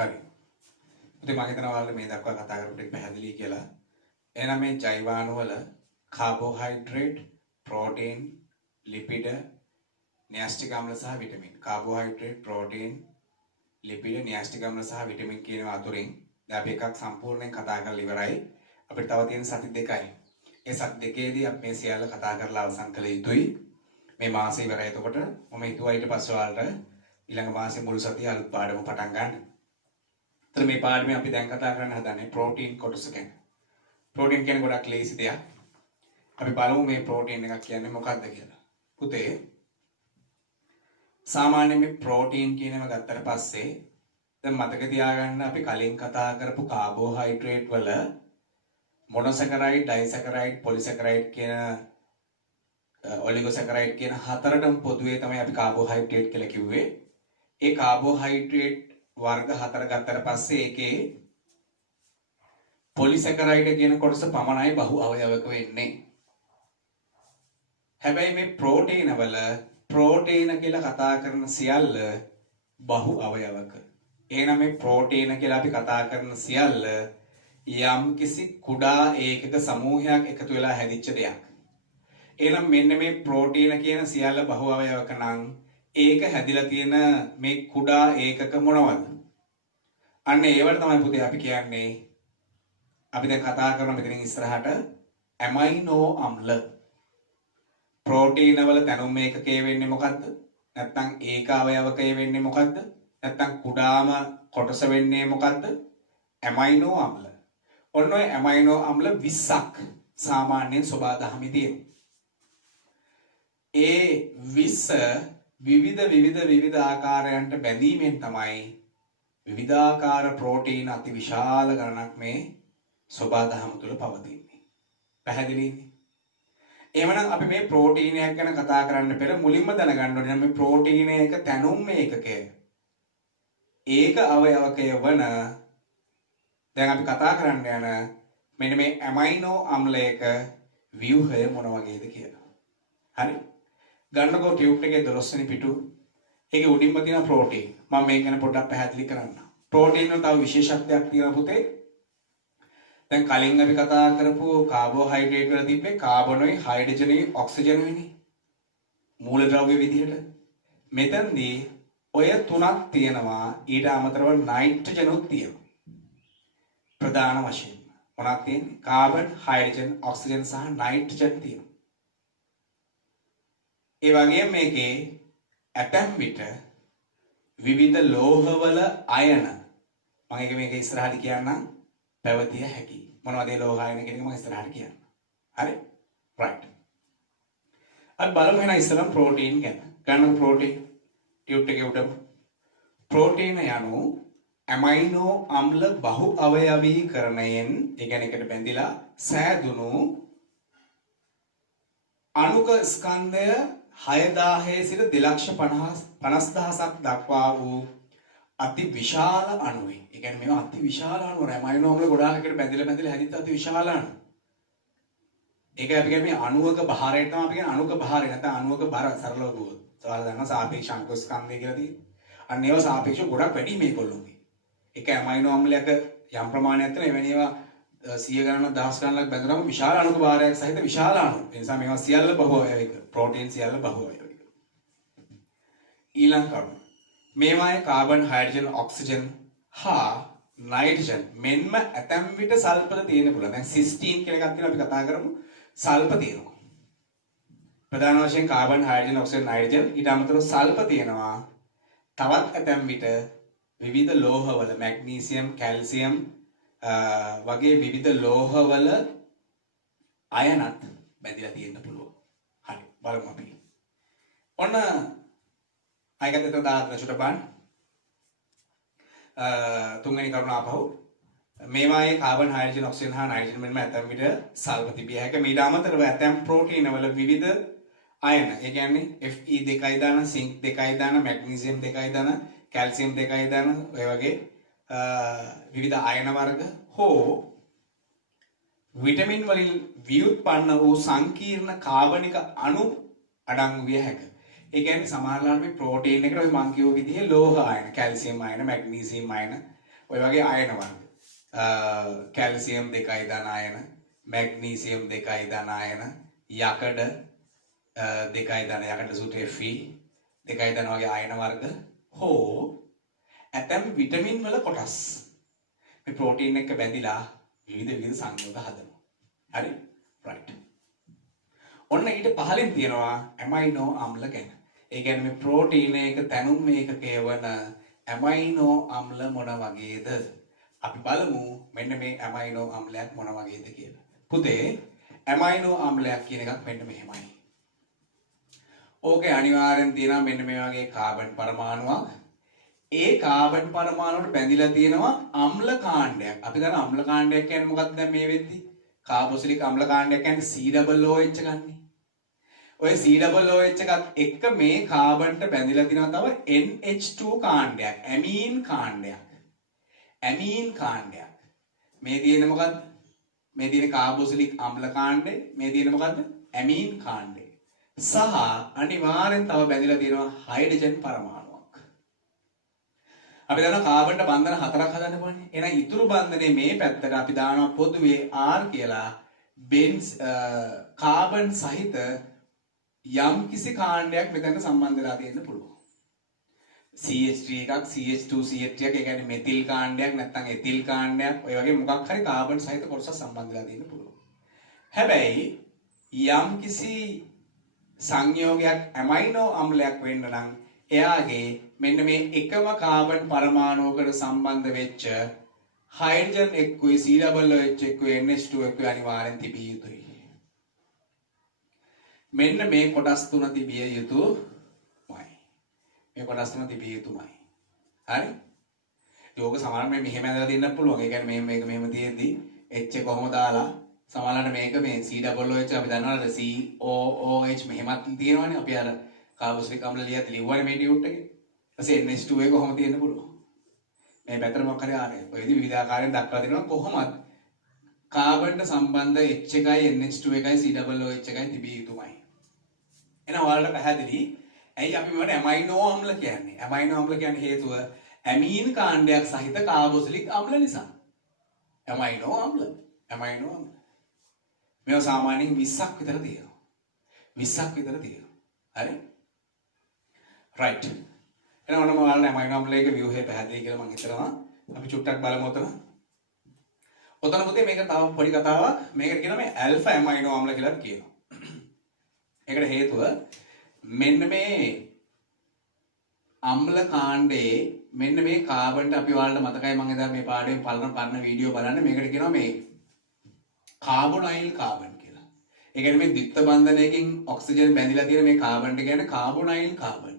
හරි. ඉතින් මම හිතනවා ඔයාලට මේ දක්වා කතා කරපු ටික පැහැදිලි කියලා. එහෙනම් මේ ජෛවාණු වල කාබෝහයිඩ්‍රේට්, ප්‍රෝටීන්, ලිපිඩ, න්‍යාස්ටික අම්ල සහ විටමින්. කාබෝහයිඩ්‍රේට්, ප්‍රෝටීන්, ලිපිඩ, න්‍යාස්ටික අම්ල සහ විටමින් කියන අතුරින් දැන් අපි එකක් සම්පූර්ණයෙන් කතා කරලා ඉවරයි. අපිට තව තියෙන සති දෙකයි. ඒ සති දෙකේදී අපි මේ සියල්ල කතා කරලා අවසන් කළ යුතුයි. මේ මාසෙ ඉවරයි. එතකොට මම හිතුවා ඊට පස්සේ ඔයාලට ඊළඟ මාසේ මුල් සතිය අලුත් පාඩම පටන් ගන්න. එතන මේ පාඩමේ අපි දැන් කතා කරන්න හදන්නේ ප්‍රෝටීන් කොටස ගැන. ප්‍රෝටීන් කියන්නේ ගොඩක් ලේසි දෙයක්. අපි බලමු මේ ප්‍රෝටීන් එකක් කියන්නේ මොකක්ද කියලා. පුතේ සාමාන්‍යයෙන් මේ ප්‍රෝටීන් කියනම ගත්තට පස්සේ දැන් මතක තියාගන්න අපි කලින් කතා කරපු කාබෝහයිඩ්‍රේට් වල මොනොසැකරයිඩ්, ඩයිසැකරයිඩ්, පොලිසැකරයිඩ් කියන ඔලිගොසැකරයිඩ් කියන හතරටම පොදුවේ තමයි අපි කාබෝහයිඩ්‍රේට් කියලා කිව්වේ. ඒ කාබෝහයිඩ්‍රේට් වර්ග හතර ගත්තට පස්සේ ඒකේ පොලිසැකරයිඩ් කියන කොටස පමණයි බහු අවයවක වෙන්නේ. හැබැයි මේ ප්‍රෝටීන වල ප්‍රෝටීන කියලා කතා කරන සියල්ල බහු අවයවක. එහෙනම් මේ ප්‍රෝටීන කියලා අපි කතා කරන සියල්ල යම්කිසි කුඩා ඒකක සමූහයක් එකතු වෙලා හැදිච්ච දෙයක්. එහෙනම් මෙන්න මේ ප්‍රෝටීන කියන සියල්ල බහු අවයවක නම් ඒක හැදිලා තියෙන මේ කුඩා ඒකක මොනවද? අන්න ඒවට තමයි පුතේ අපි කියන්නේ අපි දැන් කතා කරන මෙතනින් ඉස්සරහට ඇමයිනෝ අම්ල. ප්‍රෝටීන වල තැනුම් ඒකකය වෙන්නේ මොකද්ද? නැත්නම් ඒක අවයවකය වෙන්නේ මොකද්ද? නැත්නම් කුඩාම කොටස වෙන්නේ මොකද්ද? ඇමයිනෝ අම්ල. ඔන්න ඔය ඇමයිනෝ අම්ල 20ක් සාමාන්‍යයෙන් සබාදහමේ තියෙනවා. ඒ 20 විවිධ ආකාරයන්ට බැඳීමෙන් තමයි විවිධාකාර ප්‍රෝටීන අති විශාල ගණනක් මේ සබාදහම තුල පවතින්නේ. පැහැදිලිද? එහෙනම් අපි මේ ප්‍රෝටීනයක් ගැන කතා කරන්න පෙර මුලින්ම දැනගන්න ඕනේ මේ ප්‍රෝටීන එක තැනුම් ඒකකය. ඒක අවයවකය වන දැන් අපි කතා කරන්න යන මෙන්න මේ ඇමයිනෝ අම්ලයක ව්‍යුහය මොන වගේද කියලා. හරි? ගන්නකො ටියුබ් එකේ 12 වෙනි පිටු. ඒකේ උඩින්ම තියෙන ප්‍රෝටීන්. මම මේක ගැන පොඩ්ඩක් පැහැදිලි කරන්න. ප්‍රෝටීන් වල තව විශේෂත්වයක් තියෙනවා පුතේ. දැන් කලින් අපි කතා කරපු කාබෝහයිඩ්‍රේට් වල තිබ්බේ කාබොනුයි, හයිඩ්‍රජනුයි, ඔක්සිජනුයිනේ. මූලද්‍රව්‍ය විදිහට. මෙතනදී ඔය තුනක් තියෙනවා. ඊට අමතරව නයිට්‍රජනුත් තියෙනවා. ප්‍රධාන වශයෙන්. මොනවද තියෙන්නේ? කාබන්, හයිඩ්‍රජන්, ඔක්සිජන් සහ නයිට්‍රජන් තියෙනවා. ඒ වගේම මේකේ ඇතැම් විට විවිධ ලෝහවල අයන මම මේක ඉස්සරහට කියන්නම් පැවතිය හැකියි. මොනවද ඒ ලෝහ අයන කියන එක මම ඉස්සරහට කියන්නම්. හරි? රයිට්. අපි බලමු එහෙනම් ඉස්සරහම ප්‍රෝටීන් ගැන. ගන්න ප්‍රෝටීන් ටියුබ් එකේ උඩ ප්‍රෝටීන යනු ඇමයිනෝ අම්ල බහු අවයවීකරණයෙන් ඒ කියන්නේ එකට බැඳිලා සෑදුණු අණුක ස්කන්ධය 6000 සිට 250000ක් දක්වා වූ අති විශාල අණුයි. ඒ කියන්නේ මේවා අති විශාල අණු ඇමයිනෝ අම්ල ගොඩාක් එකට බැඳිලා හැදිච්ච අති විශාල අණු. ඒක අපි කියන්නේ අණුවක භාරය තමයි අපි කියන්නේ අණුක භාරය නැත්නම් අණුවක බර සරලව ගියොත්. සාමාන්‍යයෙන් දන්නවා සාපේක්ෂ අණුක ස්කන්ධය කියලා තියෙනවා. අන්න ඒවා සාපේක්ෂව ගොඩක් වැඩි මේගොල්ලෝගේ. එක ඇමයිනෝ අම්ලයක යම් ප්‍රමාණයක් තියෙන එවැනි ඒවා 100 ගණනක් දහස් ගණනක් බැඳුනම විශාල අණුක භාරයක් සහිත විශාල අණු. ඒ නිසා මේවා සියල්ල බහුව අවයවික. ප්‍රෝටීන් සියල්ල බහුව අවයවික. ඊළඟ කරුණ. මේවායේ කාබන්, හයිඩ්‍රජන්, ඔක්සිජන් හා නයිට්‍රජන් මෙන්ම ඇතැම් විට සල්පද තියෙන්න පුළුවන්. දැන් සිස්ටීන් කියන එකක් තියෙනවා අපි කතා කරමු. සල්ප තියෙනවා. ප්‍රධාන වශයෙන් කාබන්, හයිඩ්‍රජන්, ඔක්සිජන්, නයිට්‍රජන් ඊට අමතරව සල්ප තියෙනවා. තවත් ඇතැම් විට විවිධ ලෝහවල මැග්නීසියම්, කැල්සියම් වගේ විවිධ ලෝහවල අයනත් බැඳිලා තියෙන්න පුළුවන්. හරි බලමු අපි. ඔන්න අයකට දෙත දාන්න චුට බලන්න. තුන්වෙනි කරුණ ආපහු මේවායේ කාබන්, හයිඩ්‍රජන්, ඔක්සිජන් හා නයිට්‍රජන් මෙන්ම ඇතැම් විට සල්ප තිබිය හැකියි. ඊට අමතරව ඇතැම් ප්‍රෝටීන වල විවිධ අයන. ඒ කියන්නේ Fe දෙකයි දාන, සින්ක් දෙකයි දාන, මැග්නීසියම් දෙකයි දාන, කැල්සියම් දෙකයි දාන ඔය වගේ විවිධ අයන වර්ග හෝ විටමින් වලින් ව්‍යුත්පන්න වූ සංකීර්ණ කාබනික අණු අඩංගු විය හැකියි. ඒ කියන්නේ සමහරවිට මේ ප්‍රෝටීන් එකට ඔය මං කියව විදිහේ ලෝහ අයන, කැල්සියම් අයන, මැග්නීසියම් අයන ඔය වගේ ආයන වර්ග. කැල්සියම් 2 ධන ආයන, මැග්නීසියම් 2 ධන ආයන, යකඩ 2 ධන යකඩ සූත්‍රයේ Fe 2 ධන වගේ ආයන වර්ග හෝ ඇතැම් විටමින් වල කොටස් මේ ප්‍රෝටීන් එක්ක බැඳිලා විවිධ සංයෝග හදනවා. හරි? right. ඔන්න ඊට පහලින් තියෙනවා ඇමයිනෝ අම්ල ගැන. ඒ කියන්නේ මේ ප්‍රෝටීන් එක තැනුම් මේකකය වන ඇමයිනෝ අම්ල මොන වගේද? අපි බලමු මෙන්න මේ ඇමයිනෝ අම්ලයක් මොන වගේද කියලා. පුතේ ඇමයිනෝ අම්ලයක් කියන එකක් මෙන්න මෙහෙමයි. ඕකේ අනිවාර්යෙන් තියෙනවා මෙන්න මේ වගේ කාබන් පරමාණුවක්. ඒ කාබන් පරමාණුවට බැඳිලා තියෙනවා අම්ල කාණ්ඩයක්. අපි දන්න අම්ල කාණ්ඩයක් කියන්නේ මොකක්ද දැන් මේ වෙද්දි? කාබොසිලික් අම්ල කාණ්ඩයක් කියන්නේ COOH ගන්නේ. ඔය COOH එකත් එක්ක මේ කාබන්ට බැඳිලා තියෙනවා තව NH2 කාණ්ඩයක්, ඇමීන් කාණ්ඩයක්. ඇමීන් කාණ්ඩයක්. මේ තියෙන මොකද්ද? මේ තියෙන කාබොසිලික් අම්ල කාණ්ඩය, මේ තියෙන මොකද්ද? ඇමීන් කාණ්ඩය. සහ අනිවාර්යෙන් තව බැඳිලා තියෙනවා හයිඩ්‍රජන් පරමාණුවක්. අපි දන්නවා කාබන්ට බන්ධන 4ක් හදන්න ඕනේ. එහෙනම් ඉතුරු බන්ධනේ මේ පැත්තට අපි දානවා පොදුවේ R කියලා බෙන්ස් කාබන් සහිත යම් කිසි කාණ්ඩයක් මෙතන සම්බන්ධ වෙලා තියෙන්න පුළුවන්. CH3 එකක්, CH2 CH3 එකක්, ඒ කියන්නේ මෙතිල් කාණ්ඩයක් නැත්නම් එතිල් කාණ්ඩයක්, ඔය වගේ මොකක් හරි කාබන් සහිත කොටසක් සම්බන්ධ වෙලා තියෙන්න පුළුවන්. හැබැයි යම් කිසි සංයෝගයක් ඇමයිනෝ අම්ලයක් වෙන්න නම් එයාගේ මෙන්න මේ එකම කාබන් පරමාණුවකට සම්බන්ධ වෙච්ච හයිඩ්‍රජන් එක්කුයි COOH එක්කුයි NH2 එක්කුයි අනිවාර්යෙන් තිබිය යුතුයි. මෙන්න මේ කොටස් තුන තිබිය යුතුමයි. මේ කොටස් තුන තිබිය යුතුමයි. හරි? ඒක සමහරවිට මේ මෙහෙම ඇදලා දෙන්න පුළුවන්. ඒ කියන්නේ මේක මෙහෙම තියෙද්දි H එක කොහොම දාලා සමහරවිට මේක මේ COOH අපි දන්නවද COOH මෙහෙමත් තියෙනවනේ. අපි අර කාබොසිලික් අම්ල ලියුවනේ මේ ටියුට් එකේ. ඊපස්සේ NH2 එක කොහොම තියෙන්න පුළුවන්. මේ පැත්තට මොකක් හරි ආරය. ඔය විදිහ විවිධාකාරයෙන් දක්වලා දෙනවා කොහොමද කාබන්ට සම්බන්ධ H එකයි NH2 එකයි COOH එකයි තිබිය යුතුමයි. එහෙනම් ඔයාලට පැහැදිලි ඇයි අපි මේවට ඇමයිනෝ අම්ල කියන්නේ? ඇමයිනෝ අම්ල කියන්නේ හේතුව ඇමීන් කාණ්ඩයක් සහිත කාබොසිලික් අම්ල නිසා. ඇමයිනෝ අම්ල. ඇමයිනෝ අම්ල. මේවා සාමාන්‍යයෙන් 20ක් විතර තියෙනවා. 20ක් විතර තියෙනවා. හරි? right. එහෙනම් ඔන්න ඔයාලට ඇමයිනෝ අම්ලයක ව්‍යුහය පැහැදිලි කියලා මම හිතනවා. අපි චුට්ටක් බලමු ඔතන. ඔතන පුතේ මේක තව පොඩි කතාවක්. මේකට කියනවා මේ ඇල්ෆා ඇමයිනෝ අම්ල කියලා කියනවා. ඒකට හේතුව මෙන්න මේ අම්ල කාණ්ඩයේ මෙන්න මේ කාබන්ට අපි ඔයාලට මතකයි මම එදා මේ පාඩේ පරණ වීඩියෝ බලන්න මේකට කියනවා මේ කාබොනයිල් කාබන් කියලා. ඒ කියන්නේ මේ ද්විත්ව බන්ධනයකින් ඔක්සිජන් බැඳිලා තියෙන මේ කාබන්ට කියන්නේ කාබොනයිල් කාබන්.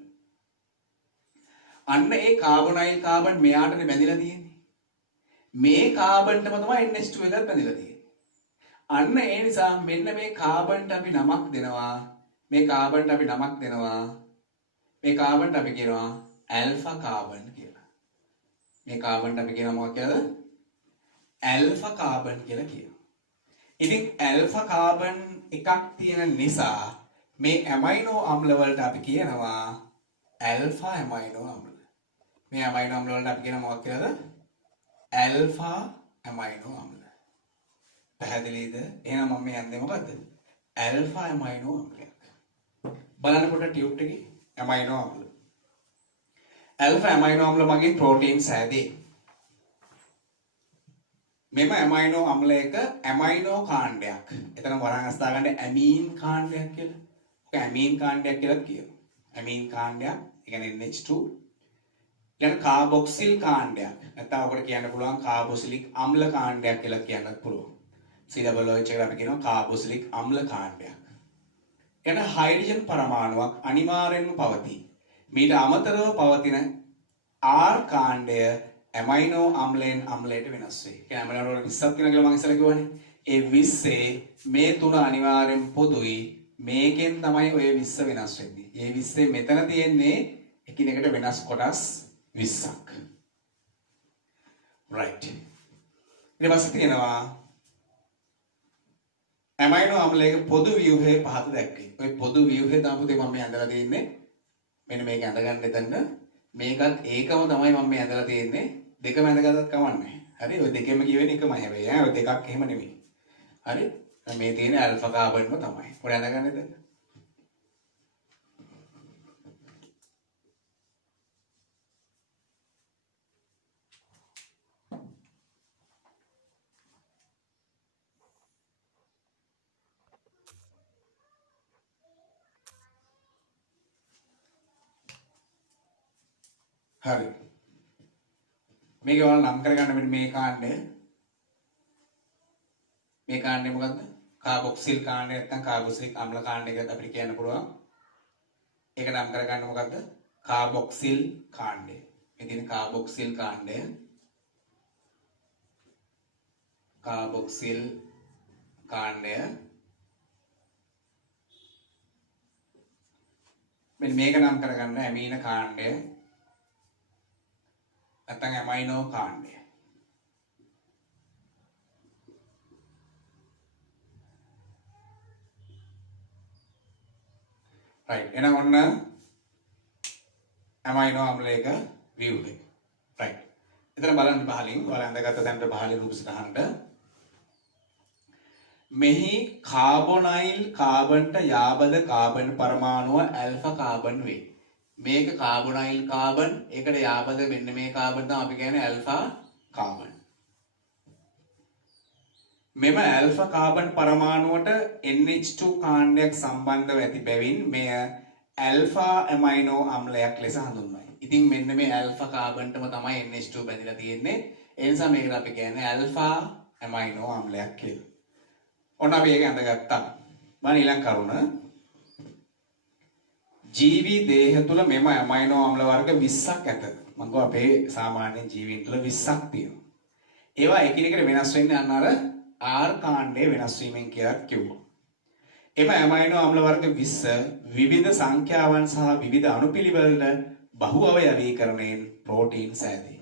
අන්න ඒ කාබොනයිල් කාබන් මෙයාටනේ බැඳිලා තියෙන්නේ. මේ කාබන්ටම තමයි NH2 එකත් බැඳිලා තියෙන්නේ. අන්න ඒ නිසා මෙන්න මේ කාබන්ට අපි නමක් දෙනවා. මේ කාබන්ට අපි නමක් දෙනවා. මේ කාබන්ට අපි කියනවා ඇල්ෆා කාබන් කියලා. මේ කාබන්ට අපි කියනවා මොකක්ද කියලාද? ඇල්ෆා කාබන් කියලා කියනවා. ඉතින් ඇල්ෆා කාබන් එකක් තියෙන නිසා මේ ඇමයිනෝ අම්ල වලට අපි කියනවා ඇල්ෆා ඇමයිනෝ අම්ල. මේ ඇමයිනෝ අම්ල වලට අපි කියනවා මොකක්ද කියලාද? Alpha amino අම්ල. පැහැදිලිද? එහෙනම් මම මේ යන්නේ මොකද්ද? Alpha amino අම්ලයක්. බලන්න පොඩ්ඩක් ටියුට් එකේ ඇමයිනෝ අම්ල. ඇල්ෆා ඇමයිනෝ අම්ල මගින් ප්‍රෝටීන් සෑදේ. මෙම ඇමයිනෝ අම්ලයක ඇමයිනෝ කාණ්ඩයක්. එතන වරන් අස්ථා ගන්න ඇමීන් කාණ්ඩයක් කියලා. ඔක ඇමීන් කාණ්ඩයක් කියලා කියනවා. ඇමීන් කාණ්ඩයක්, ඒ කියන්නේ NH2. ඊට කාබොක්සිල් කාණ්ඩයක්. නැත්නම් ඔකට කියන්න පුළුවන් කාබොසිලික් අම්ල කාණ්ඩයක් කියලා කියන්නත් පුළුවන්. COOH එකට අපි කියනවා කාබොසිලික් අම්ල කාණ්ඩයක්. එන හයිඩ්‍රජන් පරමාණුවක් අනිවාර්යෙන්ම පවතී. මීට අමතරව පවතින R කාණ්ඩය ඇමයිනෝ අම්ලයෙන් අම්ලයට වෙනස් වේ. ඒ කියන්නේ අම්ලවල 20ක් තියෙනවා කියලා මම ඉස්සෙල්ලා කිව්වනේ. ඒ 20 මේ තුන අනිවාර්යෙන් පොදුයි. මේකෙන් තමයි ඔය 20 වෙනස් වෙන්නේ. ඒ 20 මෙතන තියෙන්නේ එකිනෙකට වෙනස් කොටස් 20ක්. right. ඊට පස්සේ තියෙනවා ඇමයිනෝ අම්ලයක පොදු ව්‍යුහය පහත දැක්වේ. ඔය පොදු ව්‍යුහය තමයි මම මේ ඇඳලා තියෙන්නේ. මෙන්න මේක ඇඳගන්න එතන. මේකත් ඒකම තමයි මම මේ ඇඳලා තියෙන්නේ. දෙකම ඇඳගත්තත් කමන්නේ. හරි ඔය දෙකෙම කියවෙන්නේ එකමයි හැබැයි ඈ ඔය දෙකක් එහෙම නෙමෙයි. හරි මේ තියෙන ඇල්ෆා කාබන්ම තමයි. ඔය ඇඳගන්නද? හරි. මේක ඔයාලා නම් කරගන්න මෙන්න මේ කාණ්ඩය. මේ කාණ්ඩය මොකද්ද? කාබොක්සිල් කාණ්ඩය නැත්නම් කාබොක්සිලික් අම්ල කාණ්ඩය කියලා අපිට කියන්න පුළුවන්. ඒක නම් කරගන්න මොකද්ද? කාබොක්සිල් කාණ්ඩය. මේ තියෙන කාබොක්සිල් කාණ්ඩය. කාබොක්සිල් කාණ්ඩය. මෙන්න මේක නම් කරගන්න ඇමීන කාණ්ඩය. නැත්නම් ඇමයිනෝ කාණ්ඩය. right එහෙනම් ඔන්න ඇමයිනෝ අම්ලයක view එක. right. එතන බලන්න පහලින් ඔයාලා අඳගත්ත තැනට පහලින් රූප සටහනට මෙහි කාබොනයිල් කාබන්ට යාබද කාබන් පරමාණුව ඇල්ෆා කාබන් වේ. මේක කාබොනයිල් කාබන් ඒකට යාබද මෙන්න මේ කාබන් තමයි අපි කියන්නේ ඇල්ෆා කාබන්. මෙම ඇල්ෆා කාබන් පරමාණුවට NH2 කාණ්ඩයක් සම්බන්ධව ඇති බැවින් මෙය ඇල්ෆා ඇමයිනෝ අම්ලයක් ලෙස හඳුන්වයි. ඉතින් මෙන්න මේ ඇල්ෆා කාබන්ටම තමයි NH2 බැඳිලා තියෙන්නේ. ඒ නිසා මේකට අපි කියන්නේ ඇල්ෆා ඇමයිනෝ අම්ලයක් කියලා. ඔන්න අපි ඒක අඳගත්තා. මම ඊළඟ කරුණ ජීවි දේහ තුල මෙම ඇමයිනෝ අම්ල වර්ග 20ක් ඇත. මම ගෝ අපේ සාමාන්‍ය ජීවීන් තුල 20ක් තියෙනවා. ඒවා එකිනෙකට වෙනස් වෙන්නේ අන්න අර R කාණ්ඩයේ වෙනස් වීමෙන් කියලා කිව්වා. එම ඇමයිනෝ අම්ල වර්ග 20 විවිධ සංඛ්‍යාවන් සහ විවිධ අණුපිළිවෙලට බහු අවයවීකරණයෙන් ප්‍රෝටීන් සෑදේ.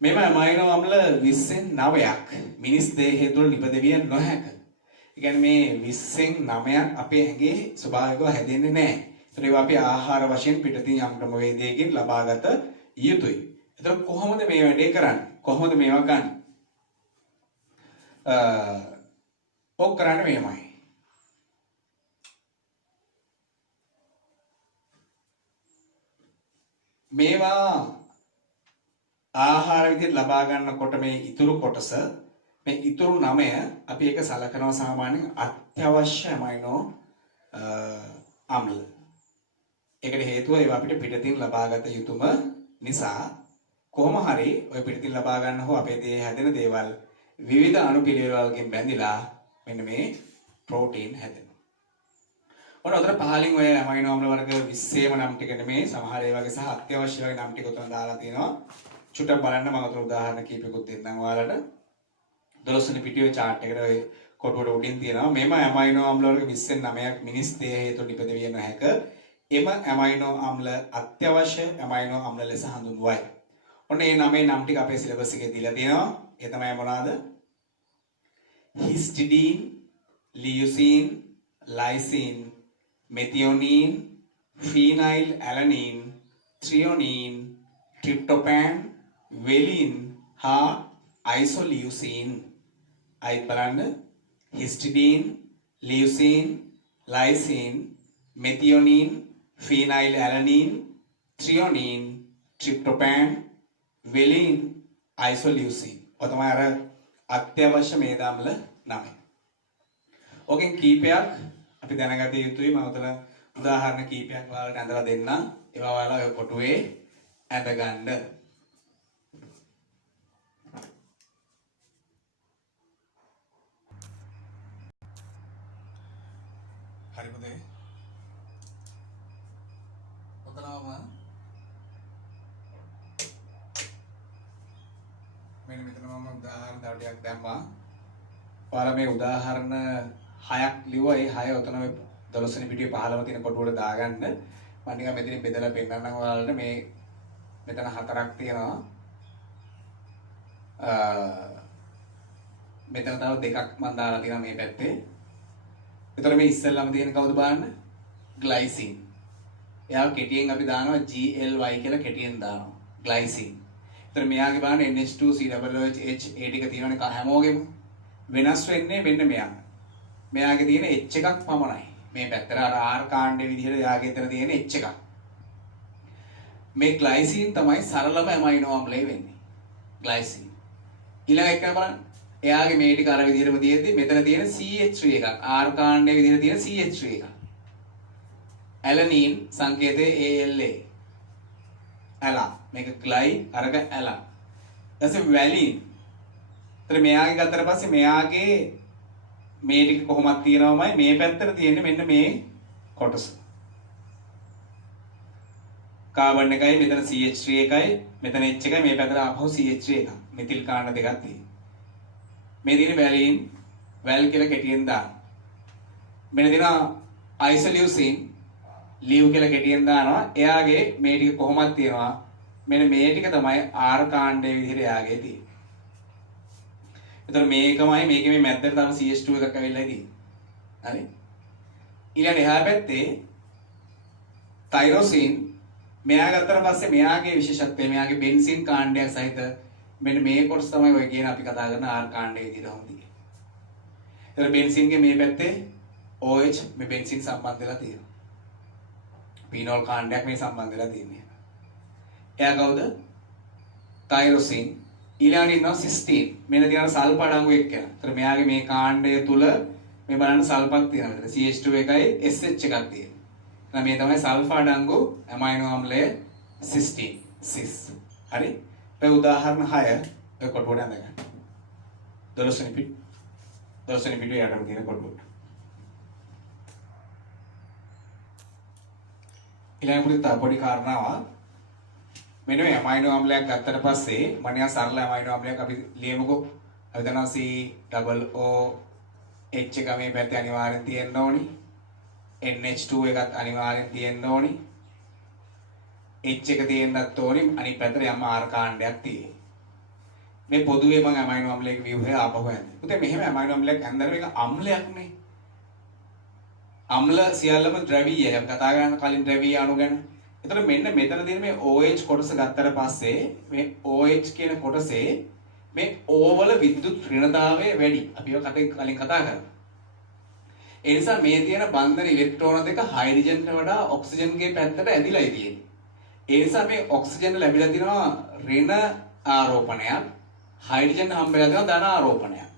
මෙම ඇමයිනෝ අම්ල 20න් 9ක් මිනිස් දේහය තුළ නිපදවිය නොහැක. ඒ කියන්නේ මේ 20න් 9ක් අපේ ඇඟේ ස්වභාවිකව හැදෙන්නේ නැහැ. ඒතර ඒවා අපි ආහාර වශයෙන් පිටතින් යම් ක්‍රමවේදයකින් ලබාගත යුතුයි. ඒතර කොහොමද මේ වැඩේ කරන්නේ? කොහොමද මේවා ගන්න? ඔක් කරන්නේ මෙහෙමයි. මේවා ආහාර විදිහට ලබා ගන්නකොට මේ ඉතුරු කොටස මේ ඉතුරු 9 අපි ඒක සලකනවා සාමාන්‍යයෙන් අත්‍යවශ්‍ය ඇමයිනෝ අම්ල. ඒකට හේතුව ඒවා අපිට පිටතින් ලබාගත යුතුම නිසා කොහොම හරි ඔය පිටතින් ලබා ගන්න හෝ අපේ දේහය හැදෙන දේවල් විවිධ අණුපිළිවෙල වලින් බැඳිලා මෙන්න මේ ප්‍රෝටීන් හැදෙනවා. ඔන්න උතර පහලින් ඔය ඇමයිනෝ අම්ල වර්ග 20ේම නම් ටික නෙමේ සමහර ඒ වගේ සහ අත්‍යවශ්‍ය වගේ නම් ටික උතන දාලා තියෙනවා. චුට්ටක් බලන්න මම උතන උදාහරණ කීපයකුත් දෙන්නම් ඔයාලට. 12 වෙනි පිටුවේ chart එකට ඔය කොටුවට උඩින් තියෙනවා මෙම ඇමයිනෝ අම්ල වර්ග 20න් 9ක් මිනිස් දේහය තුළ නිපදවිය නොහැක. එම ඇමයිනෝ අම්ල අත්‍යවශ්‍ය ඇමයිනෝ අම්ල ලෙස හඳුන්වයි. ඔන්න මේ 9 නම් ටික අපේ සිලබස් එකේ දීලා තියෙනවා. ඒ තමයි මොනවාද? histidine, leucine, lysine, methionine, phenylalanine, threonine, tryptophan, valine හා isoleucine. අයි බලන්න histidine, leucine, lysine, methionine, phenylalanine, threonine, tryptophan, valine, isoleucine. ඔය තමයි අර අත්‍යවශ්‍ය මේදාම්ල 9. ඕකෙන් කීපයක් අපි දැනගත යුතුයි. මම උතන උදාහරණ කීපයක් ඔයාලට ඇඳලා දෙන්නම්. ඒවා ඔයාලා ඔය කොටුවේ ඇඳගන්න. හරි පුතේ. ඔතනම මෙන්න මෙතන මම උදාහරණ ටිකක් දැම්මා. ඔයාලා මේ උදාහරණ 6ක් ලිව්වා. ඒ 6 ඔතන 12 වෙනි පිටුවේ 15 තියෙන කොටුවට දාගන්න. මම නිකන් මෙතනින් බෙදලා පෙන්නන්නම් ඔයාලට. මේ මෙතන 4ක් තියෙනවා. මෙතන තව 2ක් මම දාලා තියෙනවා මේ පැත්තේ. ඒතර මේ ඉස්සෙල්ලාම තියෙන කවුද බලන්න? ග්ලයිසින්. එයාව කෙටියෙන් අපි දානවා GLY කියලා කෙටියෙන් දානවා. ග්ලයිසින්. ඒතර මෙයාගේ බලන්න NH2COOH ඒ ටික තියෙනවනේ හැමෝගෙම. වෙනස් වෙන්නේ මෙන්න මෙයා. මෙයාගේ තියෙන H එකක් පමණයි. මේ පැත්තට අර R කාණ්ඩයේ විදිහට එයාගේ එතන තියෙන H එකක්. මේ ග්ලයිසින් තමයි සරලම ඇමයිනෝ අම්ලය වෙන්නේ. ග්ලයිසින්. ඊළඟ එක බලන්න. එයාගේ මේ ටික අර විදිහටම තියෙද්දි මෙතන තියෙන CH3 එකක්. R කාණ්ඩයේ විදිහට තියෙන CH3 එකක්. ඇලනින් සංකේතය ALA. ඇලා. මේක ග්ලයි අරක ඇලා. ඊට වැලින්. ඒතර මෙයාගේ ගත්තට පස්සේ මෙයාගේ මේ ටික කොහොමද තියෙනවමයි මේ පැත්තට තියෙන්නේ මෙන්න මේ කොටස. කාබන් එකයි මෙතන CH3 එකයි මෙතන H එකයි මේ පැත්තට ආපහු CH3 එකක්. මෙතිල් කාණ්ඩ දෙකක් තියෙනවා. මේ තියෙන වැලින් වැල් කියලා කෙටියෙන් දාන්න. මෙන්න තියෙනවා අයිසොලියුසින් ලියු කියලා කෙටියෙන් දානවා. එයාගේ මේ ටික කොහොමද තියෙනවා? මෙන්න මේ ටික තමයි R කාණ්ඩයේ විදිහට එයාගේ තියෙන්නේ. එතකොට මේකමයි මේකේ මේ මැද්දට තව CH2 එකක් ඇවිල්ලා තියෙන්නේ. හරි? ඊළඟ එහා පැත්තේ තයිරොසින් මෙයා ගත්තට පස්සේ මෙයාගේ විශේෂත්වය මෙයාගේ බෙන්සින් කාණ්ඩයක් සහිත මෙන්න මේ කොටස තමයි ඔය කියන අපි කතා කරන R කාණ්ඩයේ විදිහට හොඳියි. එතකොට බෙන්සින්ගේ මේ පැත්තේ OH මේ බෙන්සින් සම්බන්ධ වෙලා තියෙනවා. පීනෝල් කාණ්ඩයක් මේ සම්බන්ධ වෙලා තියෙන්නේ. එයා කවුද? තයිරොසින්. ඊළඟට ඉන්නවා සිස්ටීන්. මෙන්න තියෙන සල්ෆ අඩංගු එක්කන. ඒතර මෙයාගේ මේ කාණ්ඩය තුල මේ බලන්න සල්ෆත් තියෙනවා. මෙතන CH2 එකයි SH එකක් තියෙනවා. එහෙනම් මේ තමයි සල්ෆ අඩංගු ඇමයිනෝ අම්ලය සිස්ටීන්. සිස්. හරි? ඒ උදාහරණ 6 ඔය කොටුවට අඳගන්න. 12 වෙනි පිටු. 12 වෙනි පිටුවේ යටම තියෙන කොටුවට. ඊළඟට තව පොඩි කාරණාවක් මෙන්න මේ ඇමයිනෝ අම්ලයක් ගත්තට පස්සේ මනියා සරල ඇමයිනෝ අම්ලයක් අපි ලියමුකෝ. අපි දන්නවා COOH එක මේ පැත්තේ අනිවාර්යෙන් තියෙන්න ඕනි. NH2 එකත් අනිවාර්යෙන් තියෙන්න ඕනි. H එක තියෙන්නත් ඕනි. අනිත් පැත්තට යම් R කාණ්ඩයක් තියෙයි. මේ පොදුවේ මම ඇමයිනෝ අම්ලයක ව්‍යුහය ආපහු ඇඳලා. පුතේ මෙහෙම ඇමයිනෝ අම්ලයක් ඇඳලා මේක අම්ලයක් නේ. අම්ල සියල්ලම ද්‍රවීයයි. අපි කතා කරන කලින් ද්‍රවීය අණු ගැන. එතකොට මෙන්න මෙතන තියෙන මේ OH කොටස ගත්තට පස්සේ මේ OH කියන කොටසේ මේ O වල විද්‍යුත් ඍණතාවය වැඩි. අපි ඔය කලින් කතා කරා. ඒ නිසා මේ තියෙන බන්ධන ඉලෙක්ට්‍රෝන දෙක හයිඩ්‍රජන්ට වඩා ඔක්සිජන්ගේ පැත්තට ඇදිලායි තියෙන්නේ. ඒ නිසා මේ ඔක්සිජන් ලැබිලා තියෙනවා ඍණ ආරෝපණයක්. හයිඩ්‍රජන් හම්බෙලා තියෙනවා ධන ආරෝපණයක්.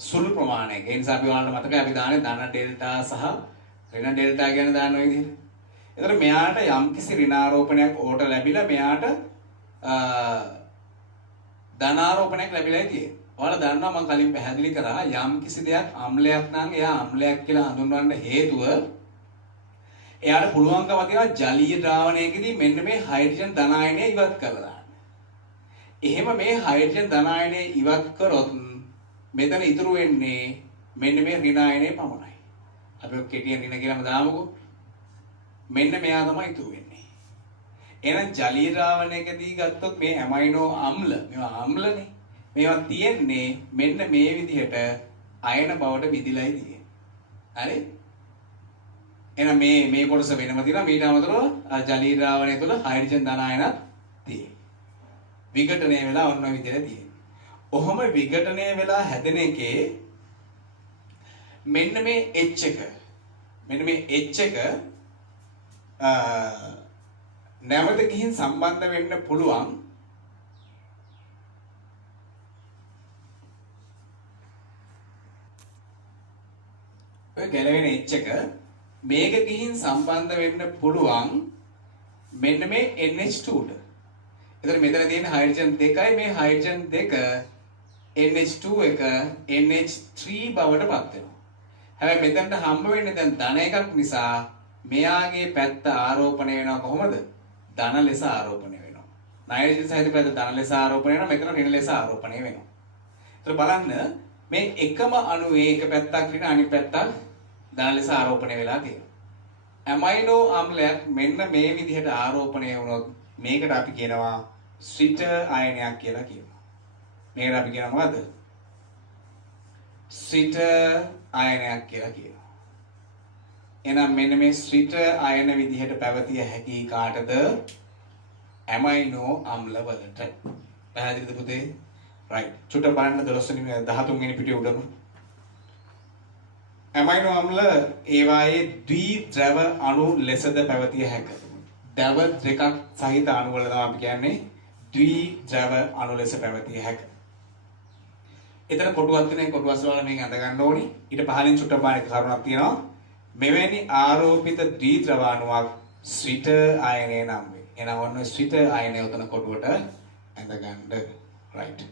සුළු ප්‍රමාණයක. ඒ නිසා අපි ඔයාලට මතකයි අපි දාන්නේ ධන ඩෙල්ටා සහ ඍණ ඩෙල්ටා කියන දාන ඔය විදිහට. එතකොට මෙයාට යම්කිසි ඍණාරෝපණයක් ඕට ලැබිලා මෙයාට ධනාරෝපණයක් ලැබිලායි තියෙන්නේ. ඔයාලා දන්නවා මම කලින් පැහැදිලි කරා යම්කිසි දෙයක් අම්ලයක් නම් එයා අම්ලයක් කියලා හඳුන්වන්න හේතුව එයාට පුළුවන්කම තියෙනවා ජලීය ද්‍රාවණයකදී මෙන්න මේ හයිඩ්‍රජන් ධන අයනය ඉවත් කරලා දාන්න. එහෙම මේ හයිඩ්‍රජන් ධන අයනය ඉවත් කරොත් මෙතන ඉතුරු වෙන්නේ මෙන්න මේ ඍණ අයනය පමණයි. අපි ඔක කෙටියෙන් ඍණ කියලාම දාමුකෝ. මෙන්න මෙයා තමයි ඉතුරු වෙන්නේ. එහෙනම් ජලීය ද්‍රාවණයකදී ගත්තොත් මේ ඇමයිනෝ අම්ල මේවා අම්ලනේ. මේවා තියෙන්නේ මෙන්න මේ විදිහට අයන බවට විදිලායි තියෙන්නේ. හරි? එහෙනම් මේ කොටස වෙනම තියෙනවා. ඊට අමතරව ජලීය ද්‍රාවණය තුළ හයිඩ්‍රජන් ධන අයනක් තියෙනවා. විඝටනය වෙලා ඔන්න ඔය විදිහට තියෙනවා. ඔහොම විඝටනය වෙලා හැදෙන එකේ මෙන්න මේ H එක මෙන්න මේ H එක නැවත ගිහින් සම්බන්ධ වෙන්න පුළුවන් ඔය ගැලවෙන H එක මේක ගිහින් සම්බන්ධ වෙන්න පුළුවන් මෙන්න මේ NH2ට. එතකොට මෙතන තියෙන හයිඩ්‍රජන් දෙකයි මේ හයිඩ්‍රජන් දෙක NH2 එක NH3 බවට පත් වෙනවා. හැබැයි මෙතනට හම්බ වෙන්නේ දැන් ධන එකක් නිසා මෙයාගේ පැත්ත ආරෝපණය වෙනවා කොහොමද? ධන ලෙස ආරෝපණය වෙනවා. නයිට්‍රජන් සහිත පැත්ත ධන ලෙස ආරෝපණය වෙනවා. මෙතන ඍණ ලෙස ආරෝපණය වෙනවා. ඒතර බලන්න මේ එකම අණුවේ එක පැත්තක් ඍණ අනිත් පැත්තක් ධන ලෙස ආරෝපණය වෙලා තියෙනවා. ඇමයිනෝ අම්ලයක් මෙන්න මේ විදිහට ආරෝපණය වුණොත් මේකට අපි කියනවා ස්ත්‍රිත අයනයක් කියලා කියනවා. මේකට අපි කියනවා මොකද්ද? ස්ත්‍රිත අයනයක් කියලා කියනවා. එහෙනම් මෙන්න මේ ස්ත්‍රිත අයන විදිහට පැවතිය හැකි කාටද? ඇමයිනෝ අම්ල වලට. පැහැදිලිද පුතේ? right. චුට්ටක් බලන්න 12 වෙනි 13 වෙනි පිටුවේ උඩම. ඇමයිනෝ අම්ල ඒවායේ ද්විද්‍රව අණු ලෙසද පැවතිය හැක. ද්‍රව දෙකක් සහිත අණු වල තමයි අපි කියන්නේ ද්විද්‍රව අණු ලෙස පැවතිය හැක. එතන කොටුවක් තියෙන කොටුවස් වල මේක අඳ ගන්න ඕනි. ඊට පහලින් චුට්ටක් බලන්න කරුණක් තියෙනවා. මෙවැනි ආරෝපිත ද්විද්‍රව අණුවක් ස්විට ආයනය නම් වේ. එහෙනම් ඔන්න ස්විට ආයනය උතන කොටුවට ඇඳ ගන්න. right.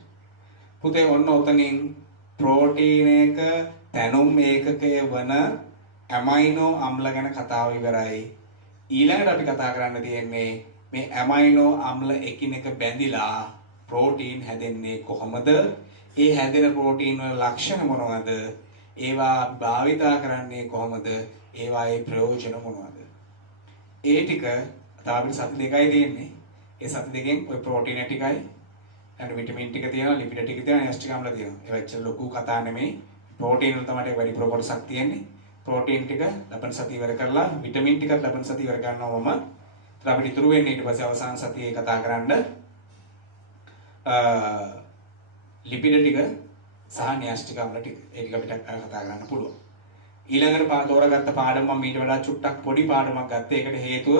පුතේ ඔන්න උතනින් ප්‍රෝටීන එක තැනුම් ඒකකය වන ඇමයිනෝ අම්ල ගැන කතාව ඉවරයි. ඊළඟට අපි කතා කරන්න තියෙන්නේ මේ ඇමයිනෝ අම්ල එකිනෙක බැඳිලා ප්‍රෝටීන් හැදෙන්නේ කොහොමද? ඒ හැදෙන ප්‍රෝටීන් වල ලක්ෂණ මොනවද? ඒවා භාවිතා කරන්නේ කොහොමද? ඒවායේ ප්‍රයෝජන මොනවද? ඒ ටික අපිට සති දෙකයි තියෙන්නේ. ඒ සති දෙකෙන් ඔය ප්‍රෝටීන ටිකයි and විටමින් ටික තියෙනවා, ලිපිඩ ටික තියෙනවා, ඇස්ටික් අම්ල තියෙනවා. ඒවා ඇත්තට ලොකු කතා නෙමෙයි. ප්‍රෝටීන් වල තමයි වැඩි ප්‍රකොටසක් තියෙන්නේ. ප්‍රෝටීන් ටික ලබන සතිය ඉවර කරලා විටමින් ටිකත් ලබන සතිය ඉවර කරනවා මම. ඒත් අපිට ඉතුරු වෙන්නේ ඊට පස්සේ අවසාන සතියේ කතා කරන්න ලිපිඩ ටික සහ න්‍යාස්ටික අම්ල ටික. ඒ ටික අපිට කතා කරන්න පුළුවන්. ඊළඟට තෝරාගත්ත පාඩම මම ඊට වඩා චුට්ටක් පොඩි පාඩමක් ගත්තා. ඒකට හේතුව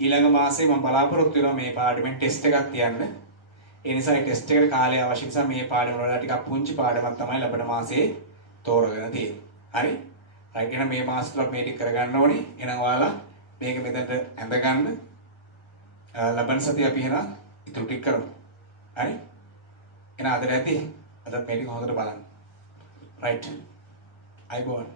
ඊළඟ මාසේ මම බලාපොරොත්තු වෙනවා මේ පාඩමෙන් ටෙස්ට් එකක් තියන්න. ඒ නිසා ඒ ටෙස්ට් එකට කාලය අවශ්‍ය නිසා මේ පාඩම වල ටිකක් පුංචි පාඩමක් තමයි ලබන මාසේ තෝරගෙන තියෙන්නේ. හරි? right. එහෙනම් මේ මාස තුල මේ ටික කරගන්න ඕනේ. එහෙනම් ඔයාලා මේක මෙතනට ඇඳ ගන්න. ලබන සතිය අපි එහෙනම් ඉතුරු ටික කරමු. හරි? එහෙනම් අද රැදී අද මේ ටික හොඳට බලන්න. right. අයිබෝන්.